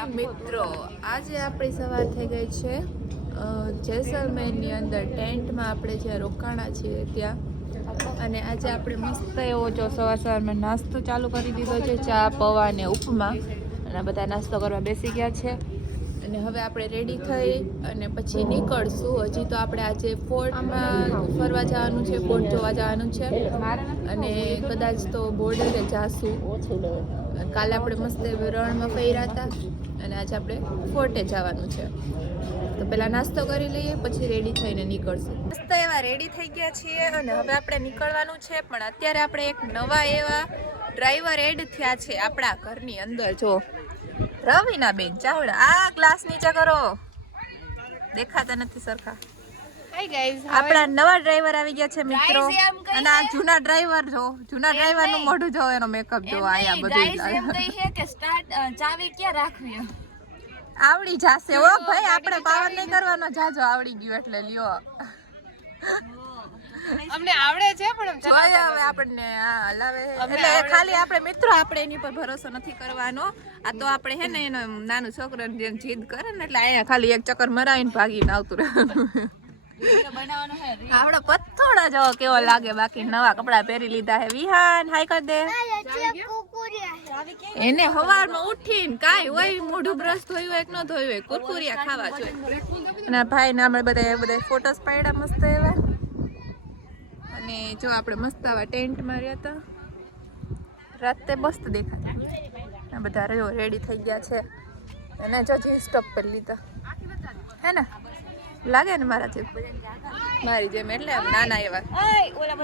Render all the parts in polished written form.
મિત્રો આજે આપણી સવાર થઈ ગઈ છે જેસલમેરની અંદર ટેન્ટમાં આપણે જ્યાં રોકાણા છીએ ત્યાં અને આજે આપણે મસ્ત એવો જો સવારમાં નાસ્તો ચાલુ કરી દીધો છે ચા પૌવા ને ઉપમા અને બધા નાસ્તો કરવા બેસી ગયા છે અને હવે આપણે રેડી થઈ અને પછી નીકળશું હજી તો આપણે આજે ફોર્ટમાં ફરવા જવાનું છે ફોર્ટ જોવા જવાનું છે અને કદાચ તો બોર્ડરે જાશું કાલે આપણે મસ્ત રણમાં ફર્યા હતા અને આજે આપણે ફોર્ટે જવાનું છે તો પહેલાં નાસ્તો કરી લઈએ પછી રેડી થઈને નીકળશું મસ્ત એવા રેડી થઈ ગયા છીએ અને હવે આપણે નીકળવાનું છે પણ અત્યારે આપણે એક નવા એવા ડ્રાઈવર એડ થયા છે આપણા ઘરની અંદર જો રવિના બેન ચાવડા આ ગ્લાસ નીચે કરો દેખાતા નથી સરખા આપણા નવા ડ્રાઈવર આવી ગયા છે મિત્રો અને આ જૂના ડ્રાઈવર જો જૂના ડ્રાઈવર નું મોઢું જો એનો મેકઅપ જો આયા બધું ચાવી ક્યાં રાખવી આવડી જાશે ઓ ભાઈ આપણે પાવર નહીં કરવાનો જાજો આવડી ગયું એટલે લ્યો અમને આવડે છે પણ જોઈએ હવે આપણને આ હલાવે એટલે ખાલી આપણે મિત્રો આપણે એની પર ભરોસો નથી કરવાનો આ તો આપણે હે ને એનો નાનું છોકરાને જેમ જીદ કરે ને એટલે અહીંયા ખાલી એક ચક્કર મરાવીને ભાગીને આવતું રહેવાનું આપડો પથ્થોડા જેવો કેવો લાગે બાકી નવા કપડા પહેરી લીધા હે વિહાન હાય કર દે એને સવારમાં ઉઠીને કાઈ હોય મોઢું બ્રશ ધોયું હોય કે ન ધોયું હોય કુરકુરિયા ખાવા જોઈએ અને ભાઈ ને આપણે બધા ફોટોસ પાડ્યા મસ્ત એવા અને જો આપણે મસ્ત આવા ટેન્ટમાં રહ્યા હતા રાતે મસ્ત દેખાતા બધા રહ્યો રેડી થઈ ગયા છે અને જો જીન્સ ટોપ પહેરી લીધા હે ને લાગે ને મારા જેમ મારી જેમ એટલે નાના એવા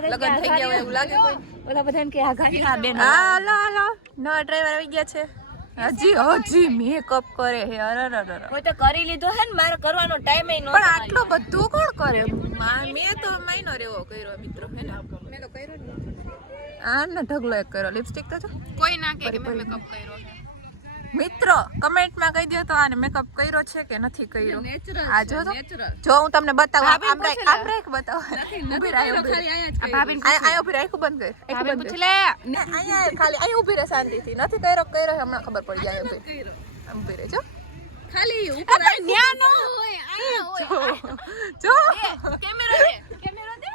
લગન થઈ ગયા હોય એવું લાગે કોઈ ઓલા બધાને કે આ ગાડી હા બેન હાલો હાલો નવા ડ્રાઈવર આવી ગયા છે હજી મેકઅપ કરે હે અરે કોઈ તો કરી લીધો હે ને મારે કરવાનો ટાઈમ ન પણ આટલું બધું કોણ કરે મેં તો મહિનો રેવો કર્યો મિત્રો હે ને મેં તો કર્યો ને આ ને ઢગલો એક કર્યો લિપસ્ટિક તો કોઈ ના કે મેં મેકઅપ કર્યો મિત્રો કમેન્ટમાં કહી દો તો આને મેકઅપ કર્યો છે કે નથી કર્યો આ જો જો હું તમને બતાવું આમ રાખ બતાવું ઊભી રાખ ભાભી આય ઊભી રાખ બંધ કર એક બંધ પૂછ લે આયા ખાલી આય ઊભી રહે શાંતિથી નથી કર્યો હમણાં ખબર પડી જાય ઊભી રહે જો ખાલી ઉપર ન્યા ન હોય આયા હોય જો કેમેરો દે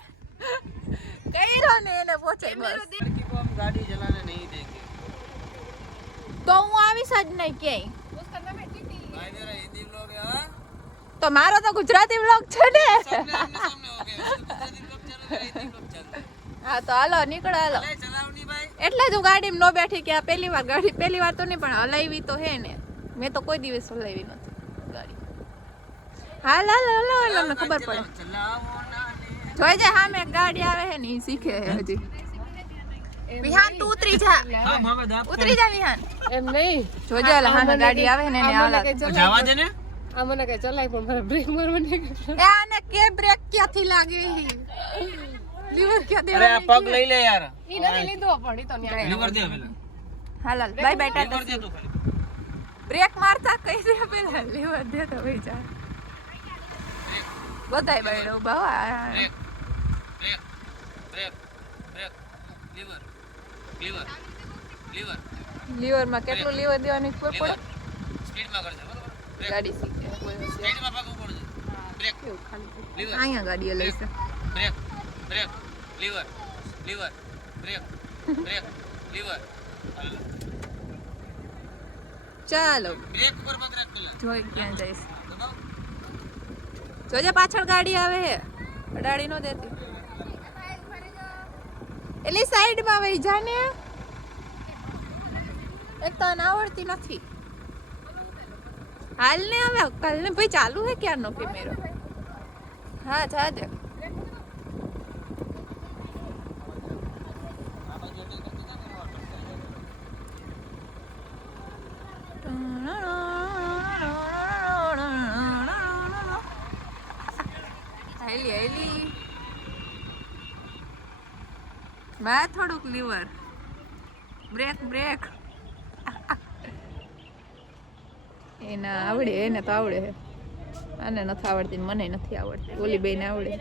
કર્યો ને એને પહોંચે બસ ગાડી ચલાને નહીં દેંગે तो હું આવીશ જ નહીં ક્યાંય તો મારો તો ગુજરાતી વ્લોગ છે ને હા તો હાલો નીકળો હાલો એટલે જ હું ગાડીમાં ન બેઠી કે આ પહેલી વાર તો નહીં પણ હલાવી તો હે ને મેં તો કોઈ દિવસ હલાવી નથી ગાડી હાલ અમને ખબર પડે જોઈ જાય હા મેં ગાડી આવે હે ને એ શીખે હજી વિહાન તું ઉતરી જા વિહાન એમ નહીં જોજે લહાના ગાડી આવે ને એને આલા જવા દે ને આ મને કે ચલાય પણ મારે બ્રેક મારવાની એ આને કે બ્રેક ક્યાંથી લાગે લીવર ક્યાં દે અરે આ પગ લઈ લે યાર ઈ નથી લીધો પણ ઈ તો ન્યા લીવર દે પેલા હાલ બાય બાય ટાટા દે તું બ્રેક મારતા કઈ દે પેલા લીવર દે તો ભાઈ જા બધાય બાયડો બાવા બ્રેક લીવર માં કેટલું લીવર દેવાની ખબર પડે સ્પીડમાં કરજે બરોબર ગાડી શીખે સ્પીડમાં ભાગવું પડે બ્રેક લીવર અહીંયા ગાડી લઈ છે બ્રેક લીવર બ્રેક લીવર ચાલો બ્રેક પર બ્રેક જોઈ ક્યાં જઈશ જોજે પાછળ ગાડી આવે હે અડાડી નો દેતી એટલે સાઈડમાં વહી જાને એક તો આવડતી નથી હાલ ને હવે કાલ ને ભાઈ ચાલુ હે ક્યારનો કેમેરો હા જાજે હેલી મેં થોડુંક લીવર બ્રેક એને આવડે એને તો આવડે છે આને નથી આવડતી મને નથી આવડતી ઓલી બેને આવડે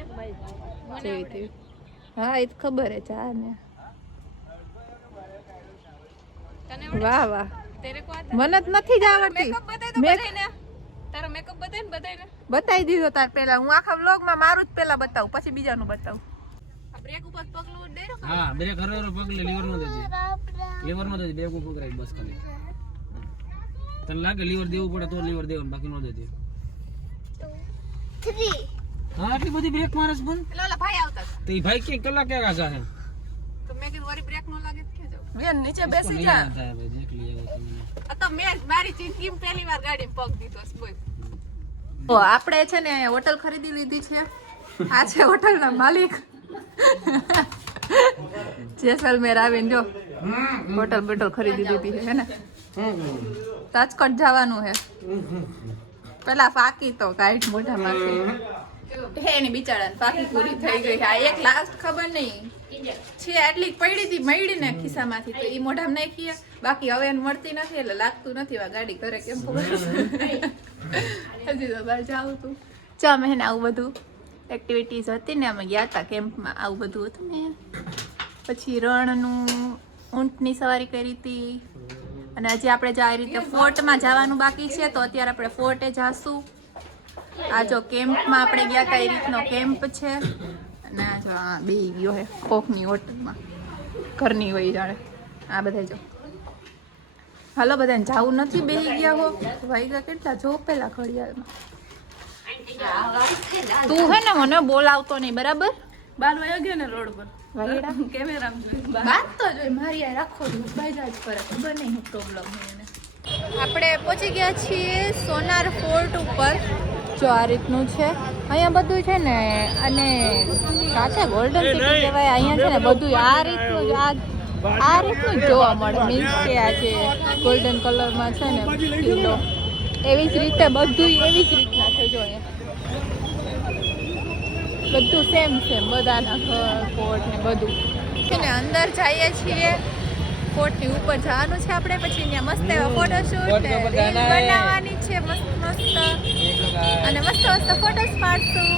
જેવી તેવી હા એ તો ખબર હે જા ને વાહ વાહ તેરે કો આતા મને જ નથી જ આવડતી મેકઅપ બતાય તો બધાયને તારો મેકઅપ બતાય ને બધાયને બતાઈ દીધો તાર પહેલા હું આખા વ્લોગ માં મારું જ પહેલા બતાવું પછી બીજાનું બતાવું આ બ્રેક ઉપર પગલું ડેરો હા બ્રેક હરરો પગલે લીવર નો દેજે બ્રેક ઉપર પકડાઈ બસ ખાલી તને લાગે લીવર દેવું પડે તો લીવર દેવાનું બાકી નો દેજે 3 હા આટલી બધી બ્રેક મારસ પણ પેલા ઓલા ભાઈ આવતા તો ઈ ભાઈ કે કલાક કે આગા છે તો મેં કીધું વરી બ્રેક નો લાગે તો કે જાવ વેન નીચે બેસી જા દેખ લીએ તમે આ તો મેં મારી જિંદગીમાં પહેલી વાર ગાડીમાં પગ દીધો છે બોલ તો આપણે છે ને હોટલ ખરીદી લીધી છે આ છે હોટલના માલિક જેસલમેર આવીને જો હોટલ ખરીદી લીધી છે ને તાજકોટ જવાનું છે પેલા ફાકી તો કાઈટ મોઢામાંથી હે ની બિચારાને ફાકી પૂરી થઈ ગઈ આ એક લાસ્ટ ખબર નહીં છે આટલી પડી હતી મળી ને ખિસ્સામાંથી તો ઈ મોઢામાં નાખીએ બાકી હવે એને મળતી નથી એટલે લાગતું નથી આ ગાડી ઘરે કેમ હજી તો બહાર જાઉં તું ચા મેં આવું બધું એક્ટિવિટીઝ હતી ને અમે ગયા હતા કેમ્પમાં આવું બધું હતું ને પછી રણનું ઊંટની સવારી કરી હતી અને હજી આપણે જો આ રીતે ફોર્ટમાં જવાનું બાકી છે તો અત્યારે આપણે ફોર્ટે જાશું આ જો કેમ્પમાં આપણે ગયા હતા એ રીતનો કેમ્પ છે અને આ જો આ બે ગયો હે કોકની હોટલમાં ઘરની હોય જાણે આ બધા જો હાલો બધાને જવું નથી બેસી ગયા હો વાગ્યા કેટલા જો પેલા ઘડિયાળમાં તું હે ને મને બોલાવતો નહીં બરાબર 12 વાગ્યા ગયો ને રોડ પર કેમેરામાં વાત તો જોઈ મારી આ રાખો ભાઈ જ કરે ખબર નહીં શું પ્રોબ્લેમ છે એને આપણે પહોંચી ગયા છીએ સોનાર ફોર્ટ ઉપર જો આ રીતનું છે અહીંયા બધું છે ને અને સાચે ગોલ્ડન સિટી કહેવાય અહીંયા છે ને બધું આ રીતનું જ આ રીતનું જ જોવા મળે મીન્સ કે આ જે ગોલ્ડન કલરમાં છે ને કિલ્લો એવી જ રીતે બધું એવી જ રીતના છે જો અહીંયા બધું સેમ બધાના ઘર કોટ ને બધું છે ને અંદર જઈએ છીએ કોટની ઉપર જવાનું છે આપણે પછી ત્યાં મસ્ત એવા ફોટોશૂટ ને રીલ બનાવવાની છે મસ્ત અને મસ્ત ફોટોસ પાડશું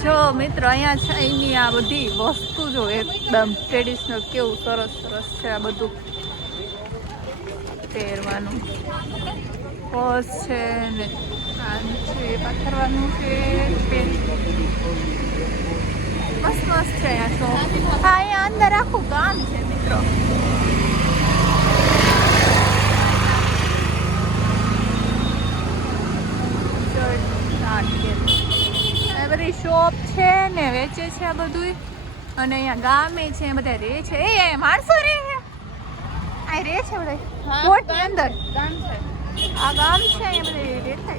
જો મિત્રો અહીંયા છે એની આ બધી વસ્તુ જો એકદમ ટ્રેડિશનલ કેવું સરસ છે આ બધું પહેરવાનું પર્સ છે ને કાન છે પાથરવાનું છે મસ્ત છે અહીંયા શોપ હા અહીંયા અંદર આખું ગામ છે મિત્રો બધી શોપ છે ને વેચે છે આ બધું અને અહીંયા ગામે છે બધા રે છે એ માણસો રે છે આ રે છે બધા કોટની અંદર ગામ છે આ ગામ છે અહીંયા બધા રહેતા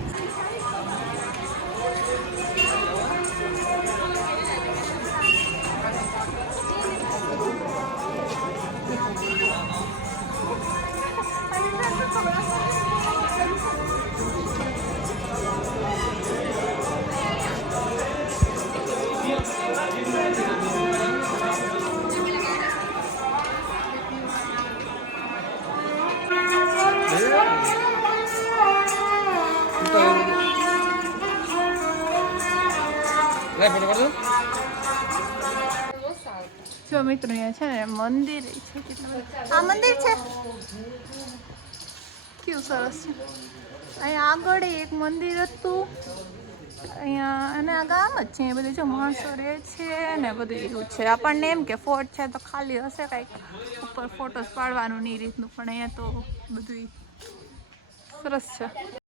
જો મિત્રો અહીંયા છે ને મંદિર છે આ મંદિર છે કેવું સરસ છે અહીંયા આગળ એક મંદિર હતું અહીંયા અને આ ગામ જ છે બધું જો માણસો રહે છે ને બધું એવું છે આપણને એમ કે ફોર્ટ છે તો ખાલી હશે કંઈક ઉપર ફોટોસ પાડવાનું નહીં રીતનું પણ અહીંયા તો બધું સરસ છે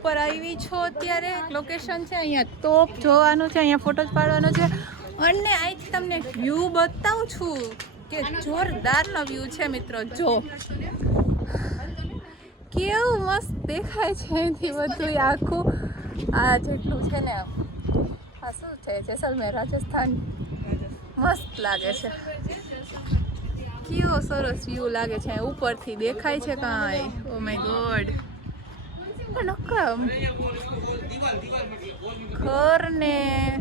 ઉપર આવી છો અત્યારે લોકેશન છે અહીંયા તોપ જોવાનું છે અહીંયા ફોટોસ પાડવાનો છે અને અહીંથી તમને વ્યૂ બતાવું છું કે જોરદારનો વ્યૂ છે મિત્રો જો કેવું મસ્ત દેખાય છે અહીંથી બધું આખું આ જેટલું છે ને આ આ શું છે જેસલમેર રાજસ્થાન મસ્ત લાગે છે કેવો સરસ વ્યૂ લાગે છે ઉપરથી દેખાય છે કાંઈ ઓ માય ગોડ નકમ ઘર ને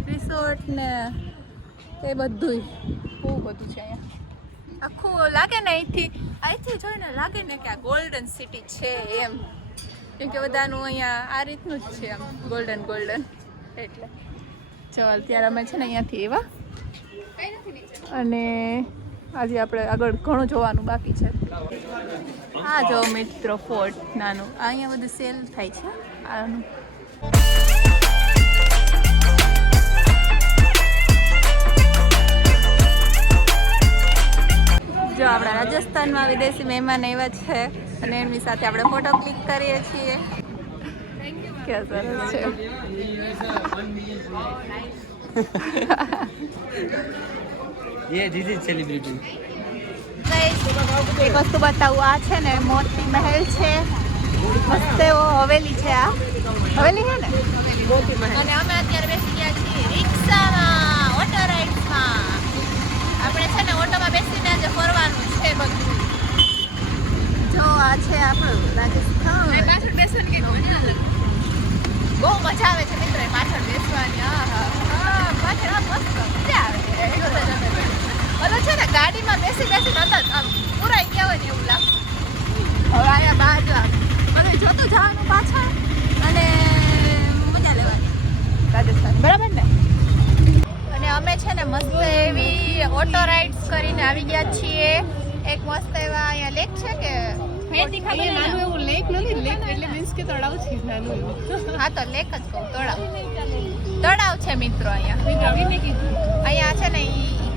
રિસોર્ટ ને એ બધું બહુ બધું છે અહીંયા આખું લાગે ને અહીંથી જોઈને લાગે ને કે આ ગોલ્ડન સિટી છે એમ કેમ કે બધાનું અહીંયા આ રીતનું જ છે આમ ગોલ્ડન એટલે ચાલ ત્યારે અમે છે ને અહીંયાથી એવા અને આજે આપણે આગળ ઘણું જોવાનું બાકી છે આ જો મિત્રો ફોર્ટ નાનું અહીંયા બધું સેલ થાય છે આનું જો આપણા રાજસ્થાનમાં વિદેશી મહેમાન આવ્યા છે અને એમની સાથે આપણે ફોટો ક્લિક કરીએ છીએ કે સરસ છે ये दिस इज सेलिब्रिटी એક વસ્તુ બતાવું આ છે ને મોતી મહેલ છે મસ્ત એવો હવેલી છે આ હવેલી છે ને મોતી મહેલ અને અમે અત્યારે બેસી ગયા છીએ રિક્ષામાં ઓટો રાઇડ્સમાં આપણે છે ને ઓટોમાં બેસીને આજે ફરવાનું છે બધું જો આ છે આપણું રાજસ્થાન પાછળ બેસવાની કે બહુ મજા આવે છે મિત્રો પાછળ બેસવાની હા પાછળ મસ્ત મજા આવે છે ઓલો છે ને ગાડીમાં બેસીને નતા આમ પુરાઈ ગયા હોય ને એવું લાગે હવે આયા બાજુ મને જોતું જવાનું પાછળ અને મજા લેવાની રાજસ્થાન બરાબર ને અને અમે છે ને મસ્ત એવી ઓટો રાઇડ્સ કરીને આવી ગયા છીએ એક મસ્ત એવા અહીંયા લેક છે કે નાનું એવું લેક નથી લેક એટલે મીન્સ કે તળાવ છે નાનું હા તો લેક જ કહું તળાવ છે મિત્રો અહીંયા અહીંયા છે ને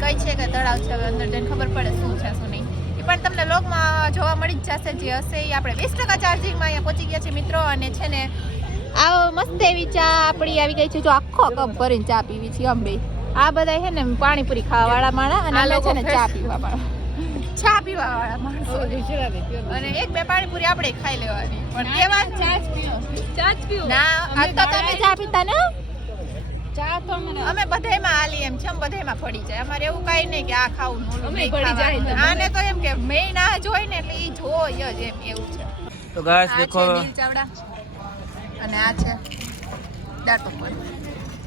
કઈ છે કે તળાવ છે હવે અંદર જઈને ખબર પડે શું છે શું નહીં એ પણ તમને લોગમાં જોવા મળી જ જશે જે હશે એ આપણે 20% ચાર્જિંગમાં અહીંયા પહોંચી ગયા છે મિત્રો અને છે ને આ મસ્ત એવી ચા આપણી આવી ગઈ છે જો આખો કપ ભરીને ચા પીવી છે અંબે આ બધા છે ને પાણીપુરી ખાવાવાળા માણા અને આ છે ને ચા પીવાવાળા માણસો અને એક બે પાણીપુરી આપણે ખાઈ લેવાની પણ કેવા ચા જ પીવો ના આ તો તમે ચા પીતા ને અમે બધાયમાં આલી એમ છે અમે બધાયમાં પડી જાય અમારે એવું કઈ નહીં કે આ ખાવું ઓલું નહીં ખાવાનું આને તો એમ કે મેં ના જોઈ ને એટલે ઈ જોય જ એમ એવું છે તો ગાઈસ દેખો ચાવડા અને આ છે દાળ પકવાન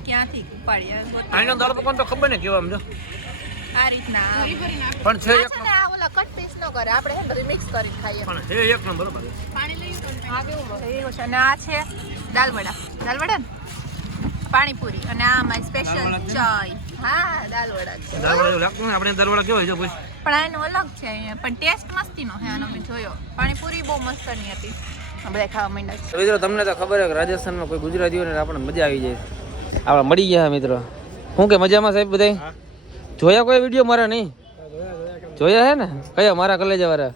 ક્યાંથી ઉપાડ્યા આનો દાળ પકવાન તો ખબર ને કેવા સમજો આ રીતના પણ છે એક આ ઓલા કટ પીસ ન કરે આપણે હે રિમિક્સ કરીને ખાઈએ પણ છે એક નંબર બરોબર પાણી લઈ આ કેવું એવું છે અને આ છે દાળ વડા ને પાણીપુરી અને આ માય સ્પેશિયલ ચાય હા દાળ વડા છે દાળ વડા લાગતું ને આપણે દાળ વડા કેવો હોય છે પૂછ પણ આનો અલગ છે અહીંયા પણ ટેસ્ટ મસ્તીનો છે આનો મેં જોયો પાણીપુરી બહુ મસ્ત ની હતી આપણે ખાવા માંડ્યા છે મિત્રો તમને તો ખબર છે કે રાજસ્થાનમાં કોઈ ગુજરાતી હોય ને આપણને મજા આવી જાય આપણે મળી ગયા મિત્રો શું કે મજામાં સાહેબ બધાય જોયા કોઈ વિડીયો મારા નહીં જોયા હે ને કયા મારા કલેજા વાળા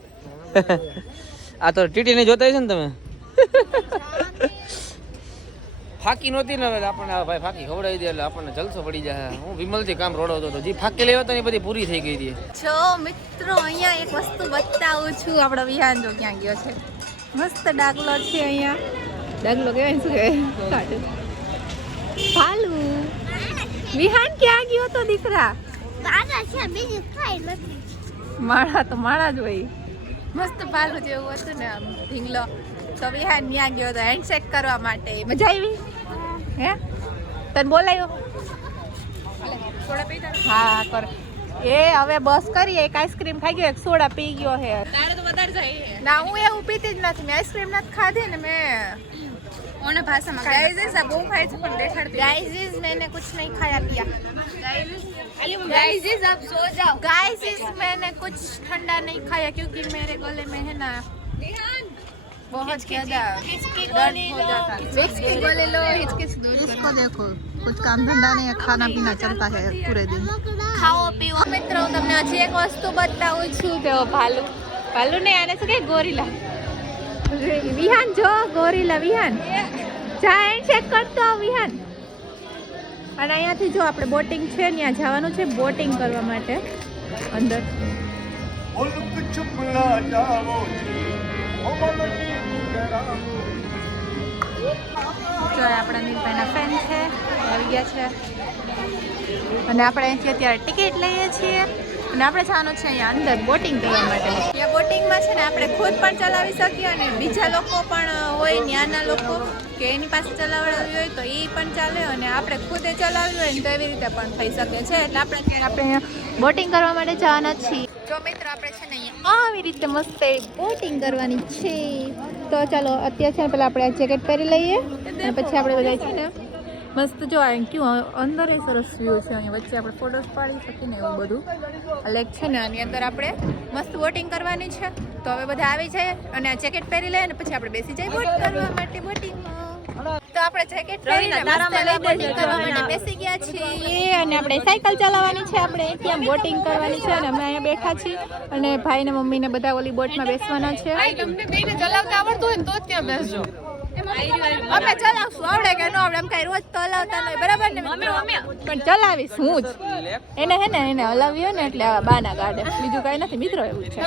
આ તો ટીટી નહીં જોતા છે ને તમે ફાકી નહોતી ને આપણને ભાઈ ફાકી ખવડાવી દે એટલે આપણને જલસો પડી જાય હું વિમલથી કામ રોડવતો હતો જે ફાકી લેવા હતા એ બધી પૂરી થઈ ગઈ હતી જો મિત્રો અહીંયા એક વસ્તુ બતાવું છું આપણો વિહાન જો ક્યાં ગયો છે મસ્ત ડાગલો છે અહીંયા ડાગલો કહેવાય શું કહેવાય ભાલુ વિહાન ક્યાં ગયો તો દીકરા માળા તો માળા જ હોય મસ્ત ભાલુ જેવું હતું ને આમ ઢીંગલો તો વિહાન ત્યાં ગયો તો હેન્ડશેક કરવા માટે મજા આવી હે તને બોલાયો હા કર એ હવે બસ કરી એક આઈસ્ક્રીમ ખાઈ ગયો એક સોડા પી ગયો હે તારે તો વધારે જાય ના હું એવું પીતી જ નથી મેં આઈસ્ક્રીમ નથી ખાધી ને મેં ઓને ભાષામાં ગાઈઝ આ બહુ ખાય છે પણ દેખાડતી ગાઈઝ मैंने कुछ नहीं खाया पिया गाइस आप सो जाओ गाइस मैंने कुछ ठंडा नहीं खाया क्योंकि मेरे गले में है ना बहुत ज्यादा दर्द हो जाता है इसकी गले लो इसको देखो कुछ काम धंधा नहीं है खाना पीना चलता है पूरे दिन खाओ पीओ મિત્રો તમને હજી એક વસ્તુ બતાવું છું જો ભાલુ ને આને શું કે ગોરીલા વિહાન જો ગોરીલા વિહાન જા હેન્ડશેક કરતો વિહાન અને અહીંયાથી જો આપણે બોટિંગ છે ત્યાં જવાનું છે બોટિંગ કરવા માટે અંદર જો આપણા નીલભાઈના ફેન છે આવી ગયા છે અને આપણે અહીંથી અત્યારે ટિકિટ લઈએ છીએ અને આપણે જવાનું છે અહીંયા અંદર બોટિંગ કરવા માટે. ત્યાં બોટિંગમાં છે ને આપણે ખુદ પણ ચલાવી શકીએ અને બીજા લોકો પણ હોય ત્યાંના લોકો કે એની પાસે ચલાવડાવી હોય તો એ પણ ચાલે અને આપણે ખુદે ચલાવવી હોય ને તો એવી રીતે પણ થઈ શકે છે. એટલે આપણે બોટિંગ કરવા માટે જવાના છીએ. જો મિત્રો આપણે છે ને અહીંયા આવી રીતે મસ્ત બોટિંગ કરવાની છે. તો ચાલો અત્યારે છે ને પહેલાં આપણે જેકેટ પહેરી લઈએ અને પછી આપણે બધા છે ને મસ્ત જો ક્યું અંદર એ સરસ વ્યૂ છે. અહીંયા વચ્ચે આપણે ફોટોસ પાડી શકીએ ને એવું બધું લેક છે ને આની અંદર આપણે મસ્ત બોટિંગ કરવાની છે. તો હવે બધા આવી જાય અને આ જેકેટ પહેરી લઈએ અને પછી આપણે બેસી જઈએ બોટ કરવા માટે બોટિંગમાં. તો આપણે જેકેટ પહેરીને બોટિંગ કરવા માટે બેસી ગયા છીએ અને આપણે સાયકલ ચલાવવાની છે. આપણે ત્યાં બોટિંગ કરવાની છે અને અમે અહીંયા બેઠા છીએ અને ભાઈ ને મમ્મી ને બધા ઓલી બોટમાં બેસવાના છે. તમને બેને ચલાવતા આવડતું હોય ને તો જ ત્યાં બેસજો. અમે ચલાવશું આવડે કે ન આવડે એમ કઈ રોજ તો હલાવતા નહીં બરાબર ને પણ ચલાવીશ હું જ એને હલાવ્યો ને એટલે આવા બાના ગાડે બીજું કઈ નથી મિત્રો. એવું છે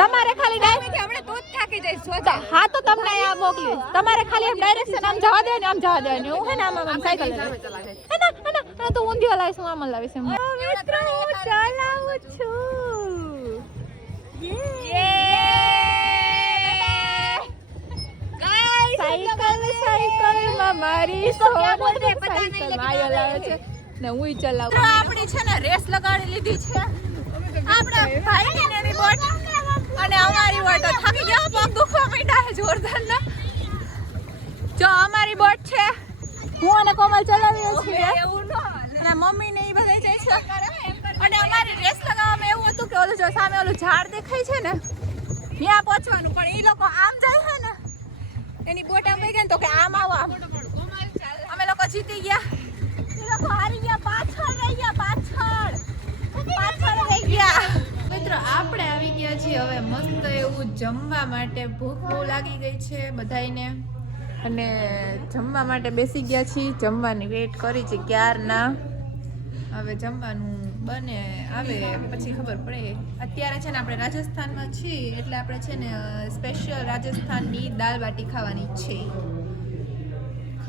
તમારે ખાલી ડાયરેક્ટ તો જ થાકી જઈશ. હા તો તમને આ મોકલીશ. તમારે ખાલી આમ ડાયરેક્શન આમ જવા દે ને આમ જવા દે હું હે ને આમ સાયકલ હે તો ઊંધી હલાવીશ હું આમ હલાવીશ એમ મિત્રો હું ચલાવું છું. સાયકલ માં મારી સાયકલ માયો લાવે છે ને હું ચલાવું. આપણી છે ને રેસ લગાડી લીધી છે આપણે ભાઈ ને એની બોટ અને અમારી બોટ થાકી ગયા પગ દુખવા માંડ્યા છે જોરદાર ના. જો અમારી બોટ છે હું અને કોમલ ચલાવીએ છીએ અને મમ્મી ને એ બધા જાય છે અને અમારી રેસ લગાવવામાં એવું હતું કે ઓલું જો સામે ઓલું ઝાડ દેખાય છે ને ત્યાં પહોંચવાનું પણ એ લોકો આમ જાય છે ને એની બોટ આમ ગઈ ને તો કે આમ આવો આમ અમે લોકો જીતી ગયા એ લોકો હારી ગયા પાછળ રહી ગયા. મિત્રો આપણે આવી ગયા છીએ હવે મસ્ત એવું જમવા માટે. ભૂખ બહુ લાગી ગઈ છે બધાયને અને જમવા માટે બેસી ગયા છીએ. જમવાની વેટ કરી છે ક્યારના. હવે જમવાનું બને આવે પછી ખબર પડે. અત્યારે છે ને આપણે રાજસ્થાનમાં છીએ એટલે આપણે છે ને સ્પેશિયલ રાજસ્થાનની દાલ બાટી ખાવાની છે.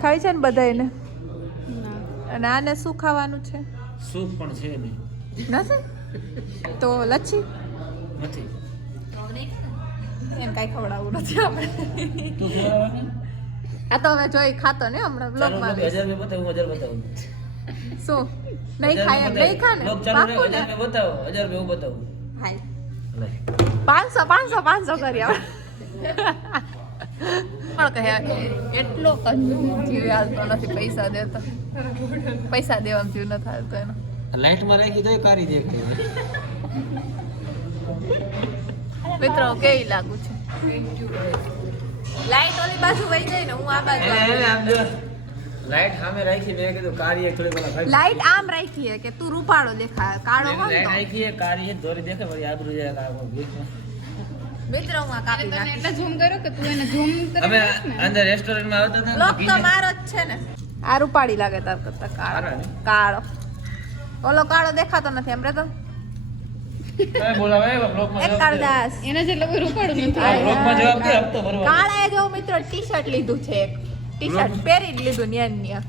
ખાઈ છે ને બધાને અને આને શું ખાવાનું છે? સૂપ પણ છે નહીં નથી તો લચ્છી નથી એમ કાંઈ ખવડાવવું નથી આપણે. આ તો હવે જોઈ ખાતો ને હમણાં બ્લોગમાં 1000 રૂપિયા બતાવું 1000 બતાવું શું નહીં ખાય એમ નહીં ખા ને પાકું ને? 1000 બતાવો 1000 રૂપિયા હું બતાવું હાય લે 500 કરી આવે પણ કહે એટલો કંજૂસ જીવ હાલતો નથી. પૈસા દેવામાં જીવ નથી હાલતો એનો. લાઈટ માં રાખી દો કારી દે મિત્રો કેવી લાગુ છે? લાઈટ ઓલી બાજુ વહી જાય ને હું આ બાજુ લાઈટ સામે રાખી મેં કીધું કારી એક થોડી બોલા લાઈટ આમ રાખી હે કે તું રૂપાળો દેખાય કાળો હોય લાઈટ તો રાખી કારી એક દોરી દેખે વળી આબરૂ જાય મિત્રો હું આ કાપી નાખી. એટલે ઝૂમ કર્યો કે તું એને ઝૂમ અમે અંદર રેસ્ટોરન્ટ માં આવતા હતા લોક તો મારો જ છે ને. આ રૂપાળી લાગે તાર કરતા કાળો ઓલો કાળો દેખાતો નથી એમ રે તો તમે બોલાવે બ્લોગ માં એક કાળદાસ એના જેટલો કોઈ રૂપાડું નથી. આ બ્લોગ માં જવાબ દે હપ્તો ભરવા કાળાએ જો મિત્રો ટી-શર્ટ લીધું છે એક ટી-શર્ટ પહેરી જ લીધું ન્યા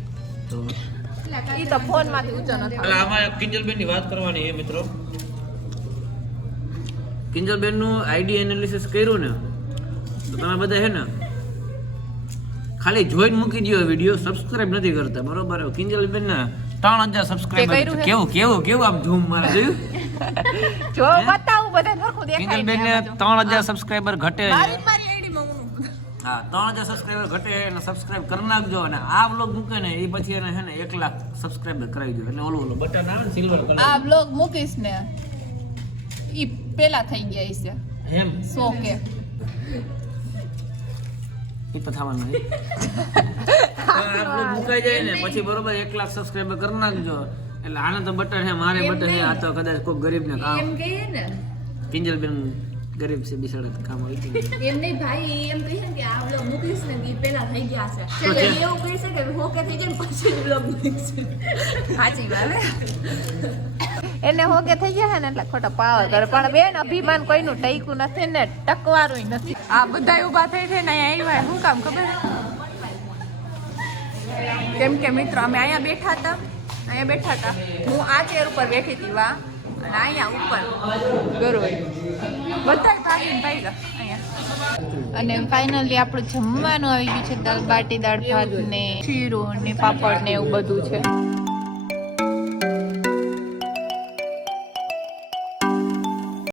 ઈ તો ફોન માંથી ઊંચો નથી. એટલે આમાં કિંજલબેન ની વાત કરવાની છે મિત્રો. કિંજલબેન નું આઈડી એનાલિસિસ કર્યું ને તો તમે બધા છે ને ખાલી જોઈન મૂકી દો વિડિયો સબસ્ક્રાઇબ નથી કરતા બરોબર. કિંજલબેન ના 3000 સબસ્ક્રાઇબર કેવું આમ ઝૂમ મારે જોયું જો બતાવું બધા સરખું દેખાય. કિંજલબેન ને 3000 સબસ્ક્રાઇબર ઘટે છે. મારી આઈડી માં હું હા 3000 સબસ્ક્રાઇબર ઘટે અને સબસ્ક્રાઇબ કરી નાખજો અને આ વ્લોગ મૂકે ને એ પછી એને છે ને 1 લાખ સબસ્ક્રાઇબર કરાવી દો એટલે ઓલું બટન આવે ને સિલ્વર કલર આ બ્લોગ મૂકીશ ને ઈ પેલા થઈ ગયા છે એમ 100 કે એ તો થવાનું નથી. આ બ્લોગ મુકાઈ જાય ને પછી બરોબર 1 લાખ સબસ્ક્રાઇબર કરી નાખજો એટલે આને તો બટન છે મારે બટન છે આ તો કદાચ કોઈ ગરીબ ને કામ એમ કહીએ ને કિંજલબેન ગરીબ છે બિચારા કામ હોય એમ નહીં ભાઈ એમ કહીએ ને કે આ બ્લોગ મૂકીશ ને ઈ પેલા થઈ ગયા છે એટલે એવું કહી છે કે હોકે થઈ જાય ને પછી બ્લોગ મૂકશે. સાચી વાત એને હોકે થઈ ગયા ને એટલે ખોટા પાવર કરે પણ બેન અભિમાન કોઈનું ટઈકું નથી ને ટકવારું નથી. આ બધા ઊભા થઈ છે ને અહીંયા આવ્યા શું કામ ખબર કેમ કે મિત્રો અમે અહીંયા બેઠા હતા અહીંયા બેઠા હતા. હું આ ચેર ઉપર બેઠી હતી વા અને અહીંયા ઉપર ગરોળી બધા ભાગીને ભાગ્યા અહીંયા. અને ફાઇનલી આપણું જમવાનું આવી ગયું છે. દાળ બાટી, દાળ ભાત ને શીરો ને પાપડ ને એવું બધું છે.